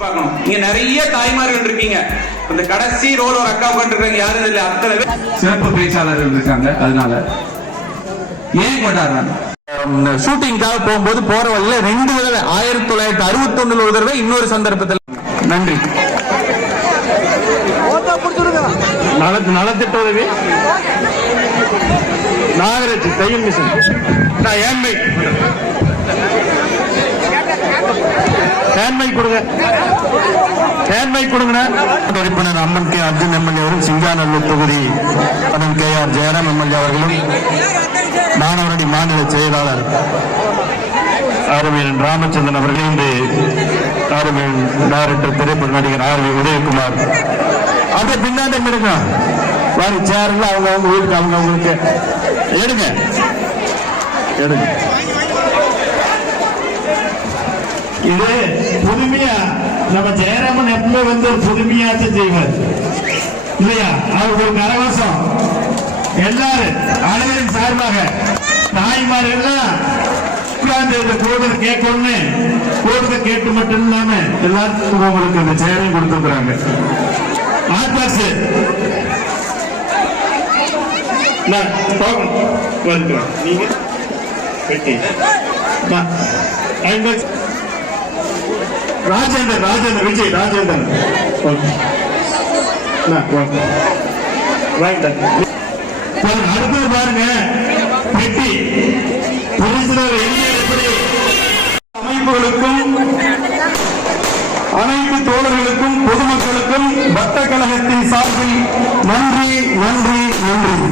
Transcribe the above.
பார்க்கணும். இங்க நிறைய தாய்மார்கள் இருக்கீங்க. இந்த கடைசி ரோல் ஒரு அக்கா உட்காந்துருக்காங்க யாரும் இல்ல. அத்தனை சிறப்பு பேச்சாளர்கள் இருக்காங்க அதனால ஏன் கொண்டாடுறாங்க ஷூட்டிங்காக போகும்போது போற வழியில ரெண்டு தடவை ஆயிரத்தி தொள்ளாயிரத்தி அறுபத்தி ஒண்ணுல ஒரு தடவை இன்னொரு சந்தர்ப்பத்தில் நன்றி. நல- நலத்திட்ட உதவி. நாகராஜ் தையல் மிஷன். நான் ஏன்மை ஹேண்ட்மை கொடுங்க. ஹேண்ட்மை கொடுங்க உறுப்பினர் அம்மன் கே. அர்ஜுன் எம்எல்ஏ அவரும் சிங்காநல்லூர் தொகுதி அண்ணன் கே. ஆர். ஜெயராம் எம்எல்ஏ அவர்களும் மாணவரணி மாநில செயலாளர் ஆர்வீரன் ராமச்சந்திரன் அவர்கள் இன்று ஆர்வீரன் டைரக்டர் திரைப்பட நடிகர் ஆர்வி உதயகுமார். அதை பின்னாடி எடுங்க வாரி சேருங்க அவங்க அவங்க வீட்டுக்கு அவங்க அவங்களுக்கு. எடுங்க. எடுங்க. இது புதுமையா? நம்ம ஜெயராமன் எப்பவுமே வந்து ஒரு புதுமையாத்தான் செய்வார். இல்லையா? அவருக்கு ஒரு கரவசம் எல்லாரும் அனைவரின் சார்பாக தாய்மார்கள்லாம் உட்கார்ந்து இந்த கூடுதல் கேட்கணும்னு கேட்டு மட்டும் இல்லாம எல்லாருக்கும் உங்களுக்கு இந்த சேரையும் கொடுத்துருக்குறாங்க. ஆர்பாஸ் நான் நீங்க ராஜேந்தர் ராஜேந்தர் விஜய் ராஜேந்தர் ஓகே. ரைட் பாருங்க, அடுத்தது பாருங்க. பெட்டி. எப்படி? அமைப்புகளுக்கும் அனைத்து தோழர்களுக்கும் பொதுமக்களுக்கும் பக்த கழகத்தின் சார்பில் நன்றி நன்றி நன்றி.